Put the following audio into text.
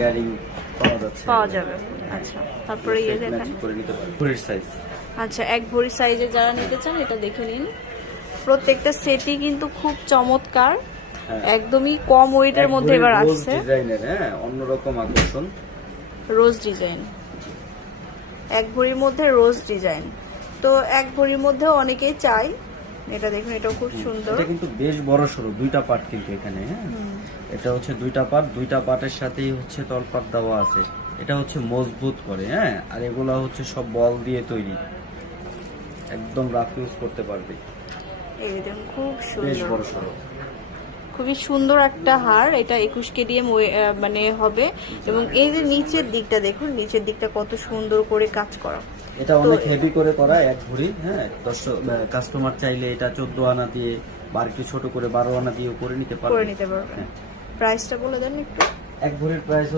Earring পাওয়া যাবে। আচ্ছা, তারপরে ইয়ে দেখেন করে নিতে পারবেন ভরির সাইজ। আচ্ছা, 1 ভরি সাইজে যারা নিতে চান এটা দেখে নিন। প্রত্যেকটা সেটই কিন্তু খুব চমৎকার, একদমই কম ওয়েটের মধ্যে এবার আসছে। ডিজাইনের অন্যরকম আকর্ষণ, রোজ ডিজাইন, 1 ভরির মধ্যে রোজ ডিজাইন। তো 1 ভরির মধ্যে অনেকেই চাই। এটা দেখুন, এটাও খুব সুন্দর। এটা কিন্তু বেশ বড় সরো, 2টা পার্ট কিন্তু এখানে। এটা হচ্ছে 2টা পার্ট, 2টা পার্টের সাথেই হচ্ছে তলপাট দেওয়া আছে। এটা হচ্ছে মজবুত করে, আর এগুলা হচ্ছে সব বল দিয়ে তৈরি, একদম রাফ ইউজ করতে পারবে। এই দেখুন, খুব বেশ সুন্দর, বড় সরো, খুবই সুন্দর একটা হার। এটা 21 কেডিএম মানে হবে। এবং এই যে নিচের দিকটা দেখুন, নিচের দিকটা কত সুন্দর করে কাজ করা। এটা অনেক হেভি করে করা 1 ভরি। কাস্টমার চাইলে এটা 14 আনা দিয়ে বা একটু ছোট করে 12 আনা দিয়েও করে নিতে পারবে। প্রাইসটা বলে দেন একটু। 1 ভরির প্রাইস